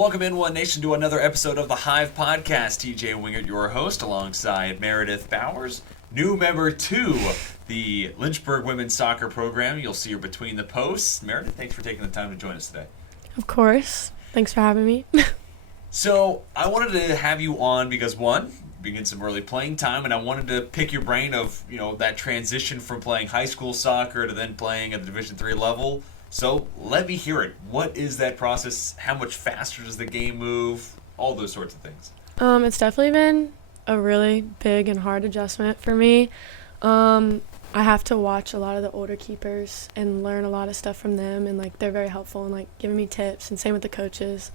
Welcome in, One Nation, to another episode of the Hive Podcast. TJ Wingert, your host, alongside Meredith Bowers, new member to the Lynchburg women's soccer program. You'll see her between the posts. Meredith, thanks for taking the time to join us today. Of course. Thanks for having me. So, I wanted to have you on because, one, begin some early playing time, and I wanted to pick your brain of, that transition from playing high school soccer to then playing at the Division III level. So let me hear it. What is that process? How much faster does the game move? All those sorts of things. It's definitely been a really big and hard adjustment for me. I have to watch a lot of the older keepers and learn a lot of stuff from them, and they're very helpful and giving me tips, and same with the coaches.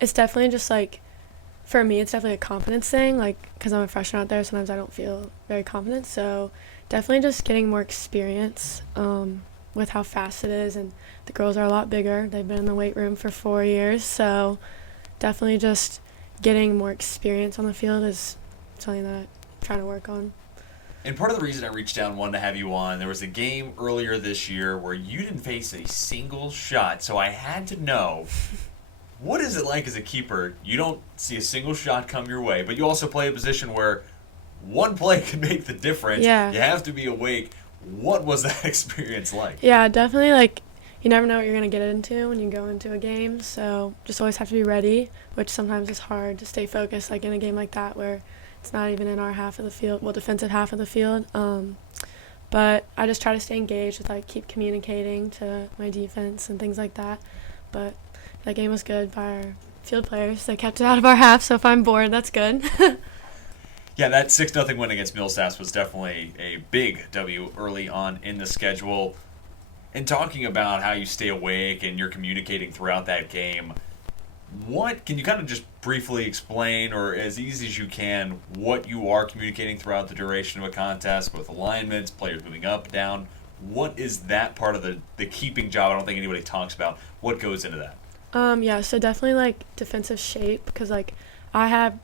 It's definitely just for me, it's definitely a confidence thing, because I'm a freshman out there, sometimes I don't feel very confident, so definitely just getting more experience with how fast it is, and the girls are a lot bigger. They've been in the weight room for 4 years, so definitely just getting more experience on the field is something that I'm trying to work on. And part of the reason I reached out and wanted to have you on, there was a game earlier this year where you didn't face a single shot, so I had to know, what is it like as a keeper? You don't see a single shot come your way, but you also play a position where one play can make the difference. Yeah. You have to be awake. What was that experience like? Yeah, definitely, you never know what you're going to get into when you go into a game, so just always have to be ready, which sometimes is hard to stay focused, in a game like that where it's not even in our half of the field, defensive half of the field. But I just try to stay engaged with, keep communicating to my defense and things like that. But that game was good by our field players. They kept it out of our half, so if I'm bored, that's good. Yeah, that 6-0 win against Millsaps was definitely a big W early on in the schedule. And talking about how you stay awake and you're communicating throughout that game, what can you kind of just briefly explain, or as easy as you can, what you are communicating throughout the duration of a contest with alignments, players moving up, down? What is that part of the keeping job? I don't think anybody talks about. What goes into that? Yeah, so definitely defensive shape, because I have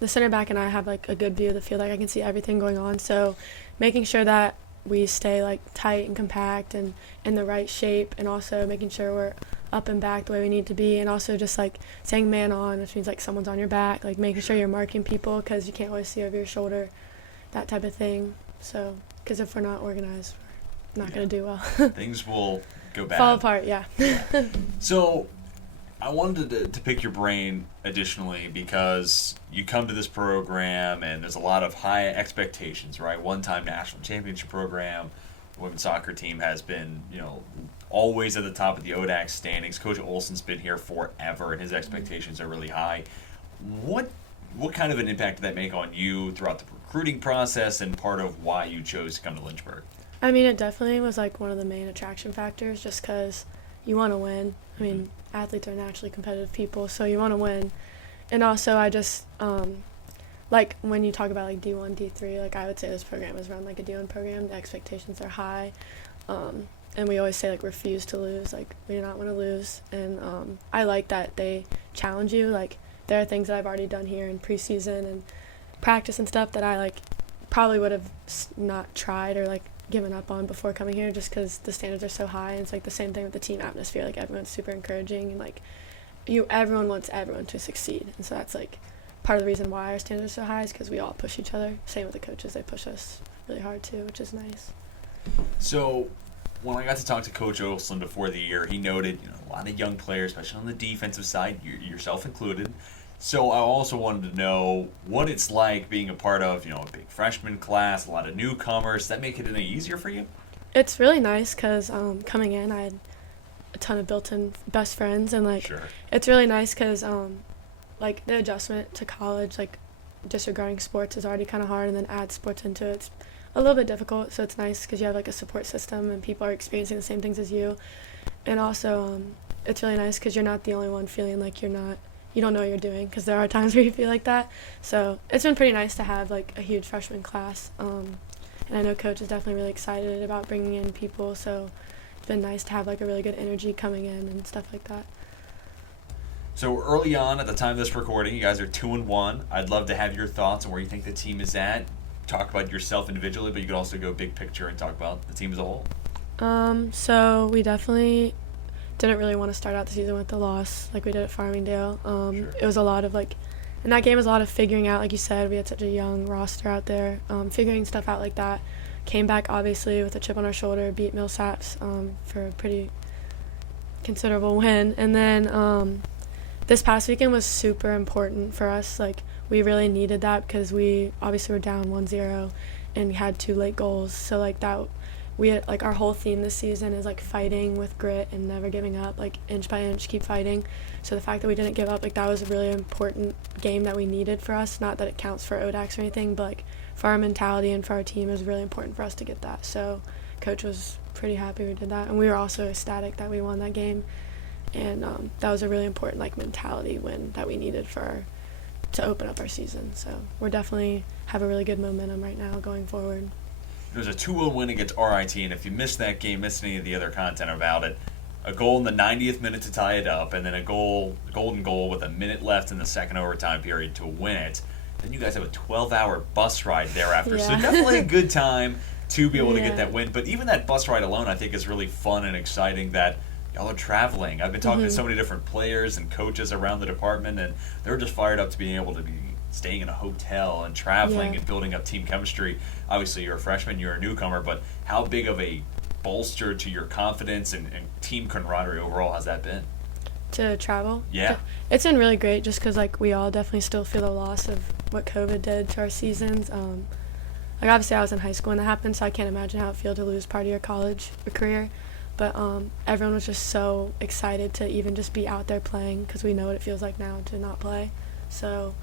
the center back and I have a good view of the field. I can see everything going on, so making sure that we stay tight and compact and in the right shape, and also making sure we're up and back the way we need to be, and also just saying man on, which means someone's on your back, making sure you're marking people because you can't always see over your shoulder, that type of thing. So because if we're not organized, we're not going to do well. Things will go bad. Fall apart, yeah. So I wanted to pick your brain additionally because you come to this program and there's a lot of high expectations, right? One-time national championship program. The women's soccer team has been, always at the top of the ODAC standings. Coach Olson's been here forever, and his expectations are really high. What kind of an impact did that make on you throughout the recruiting process, and part of why you chose to come to Lynchburg? I mean, it definitely was one of the main attraction factors, just because you want to win. I mean, athletes are naturally competitive people, so you want to win. And also, I just, when you talk about D1, D3, I would say this program is run like a D1 program. The expectations are high. And we always say, refuse to lose. We do not want to lose. And I like that they challenge you. There are things that I've already done here in preseason and practice and stuff that I, probably would have not tried or, given up on before coming here, just because the standards are so high. And it's the same thing with the team atmosphere. Everyone's super encouraging, and everyone wants everyone to succeed. And so that's part of the reason why our standards are so high, is because we all push each other. Same with the coaches, they push us really hard too, which is nice. So when I got to talk to Coach Olson before the year, he noted a lot of young players, especially on the defensive side, yourself included. So I also wanted to know what it's like being a part of, a big freshman class, a lot of newcomers. Does that make it any easier for you? It's really nice because coming in, I had a ton of built-in best friends, and Sure. It's really nice because the adjustment to college, disregarding sports is already kind of hard, and then add sports into it. It's a little bit difficult, so it's nice because you have a support system and people are experiencing the same things as you. And also, it's really nice because you're not the only one feeling you don't know what you're doing, because there are times where you feel like that. So it's been pretty nice to have a huge freshman class, and I know Coach is definitely really excited about bringing in people, so it's been nice to have a really good energy coming in and stuff like that. So early on, at the time of this recording, you guys are 2-1. I'd love to have your thoughts on where you think the team is at. Talk about yourself individually, but you could also go big picture and talk about the team as a whole. So we definitely didn't really want to start out the season with the loss like we did at Farmingdale. Sure. It was a lot of in that game was a lot of figuring out, like you said, we had such a young roster out there, figuring stuff out like that. Came back obviously with a chip on our shoulder, beat Millsaps for a pretty considerable win, and then this past weekend was super important for us. Like, we really needed that because we obviously were down 1-0 and had 2 late goals. So that we had, our whole theme this season is fighting with grit and never giving up, inch by inch, keep fighting. So the fact that we didn't give up, that was a really important game that we needed for us. Not that it counts for ODAX or anything, but for our mentality and for our team, it was really important for us to get that. So coach was pretty happy we did that, and we were also ecstatic that we won that game. And that was a really important mentality win that we needed to open up our season. So we're definitely have a really good momentum right now going forward. It was a 2-1 win against RIT, and if you missed that game, missed any of the other content about it, a goal in the 90th minute to tie it up, and then a golden goal with a minute left in the second overtime period to win it. Then you guys have a 12-hour bus ride thereafter, so definitely a good time to be able to get that win. But even that bus ride alone, I think, is really fun and exciting that y'all are traveling. I've been talking to so many different players and coaches around the department, and they're just fired up to being able to be staying in a hotel and traveling and building up team chemistry. Obviously, you're a freshman, you're a newcomer, but how big of a bolster to your confidence and team camaraderie overall has that been? To travel? Yeah. It's been really great just because, we all definitely still feel the loss of what COVID did to our seasons. Obviously, I was in high school when that happened, so I can't imagine how it feels to lose part of your college career. But everyone was just so excited to even just be out there playing because we know what it feels like now to not play. So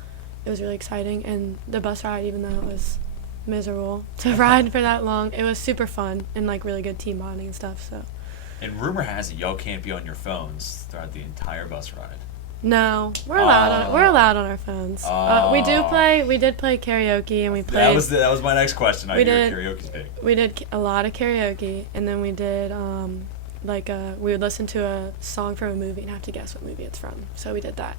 it was really exciting. And the bus ride, even though it was miserable to ride for that long, it was super fun and really good team bonding and stuff. So. And rumor has it y'all can't be on your phones throughout the entire bus ride. No, we're allowed on our phones. We did play karaoke, and we played. That was my next question. I hear karaoke's big. We did a lot of karaoke, and then we did we would listen to a song from a movie and have to guess what movie it's from. So we did that,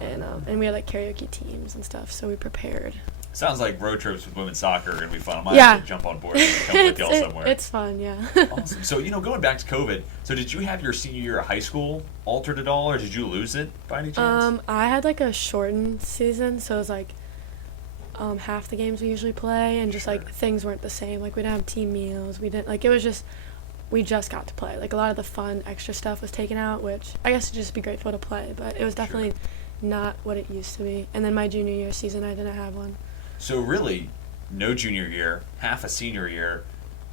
and we had karaoke teams and stuff. So we prepared. Sounds like road trips with women's soccer are going to be fun. I might have to jump on board and come with y'all somewhere. It's fun, yeah. Awesome. So, going back to COVID, so did you have your senior year of high school altered at all, or did you lose it by any chance? I had a shortened season, so it was half the games we usually play, and just things weren't the same. We didn't have team meals. We didn't, it was just, we just got to play. A lot of the fun extra stuff was taken out, which I guess would just be grateful to play, but it was definitely not what it used to be. And then my junior year season, I didn't have one. So really, no junior year, half a senior year.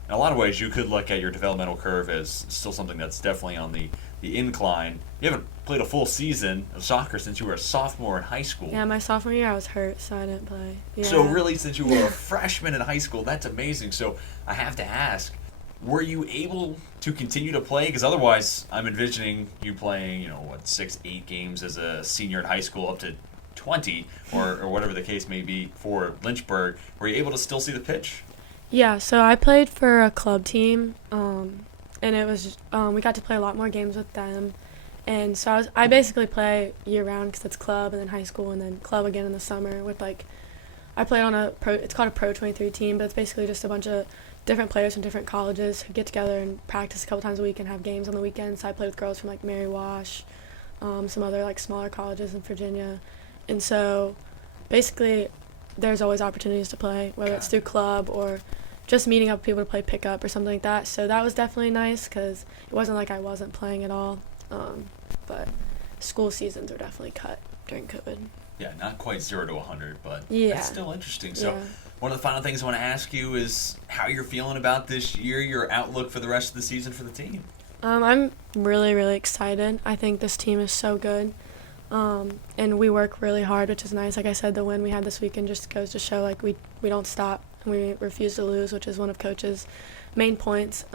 In a lot of ways, you could look at your developmental curve as still something that's definitely on the incline. You haven't played a full season of soccer since you were a sophomore in high school. Yeah, my sophomore year I was hurt, so I didn't play. Yeah. So really, since you were a freshman in high school, that's amazing. So I have to ask, were you able to continue to play? Because otherwise, I'm envisioning you playing, 6, 8 games as a senior in high school up to 20 or whatever the case may be for Lynchburg. Were you able to still see the pitch? Yeah, so I played for a club team, and it was we got to play a lot more games with them, and so I basically play year round because it's club and then high school and then club again in the summer with I played on it's called a Pro 23 team, but it's basically just a bunch of different players from different colleges who get together and practice a couple times a week and have games on the weekends. So I played with girls from Mary Wash, some other smaller colleges in Virginia. And so, basically, there's always opportunities to play, whether it's through club or just meeting up with people to play pickup or something like that. So that was definitely nice because it wasn't like I wasn't playing at all. But school seasons were definitely cut during COVID. Yeah, not quite 0 to 100, but yeah. It's still interesting. So one of the final things I want to ask you is how you're feeling about this year, your outlook for the rest of the season for the team. I'm really, really excited. I think this team is so good. And we work really hard, which is nice. Like I said, the win we had this weekend just goes to show we don't stop and we refuse to lose, which is one of Coach's main points.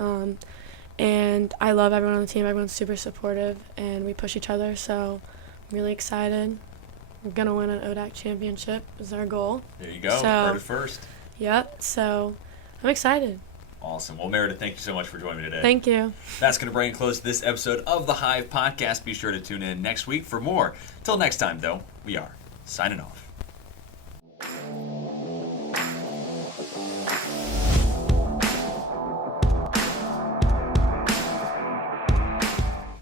And I love everyone on the team. Everyone's super supportive, and we push each other. So I'm really excited. We're gonna win an ODAC championship is our goal. There you go. Heard it first. Yep. So I'm excited. Awesome. Well, Meredith, thank you so much for joining me today. Thank you. That's going to bring close to this episode of the Hive Podcast. Be sure to tune in next week for more. Till next time, though, we are signing off.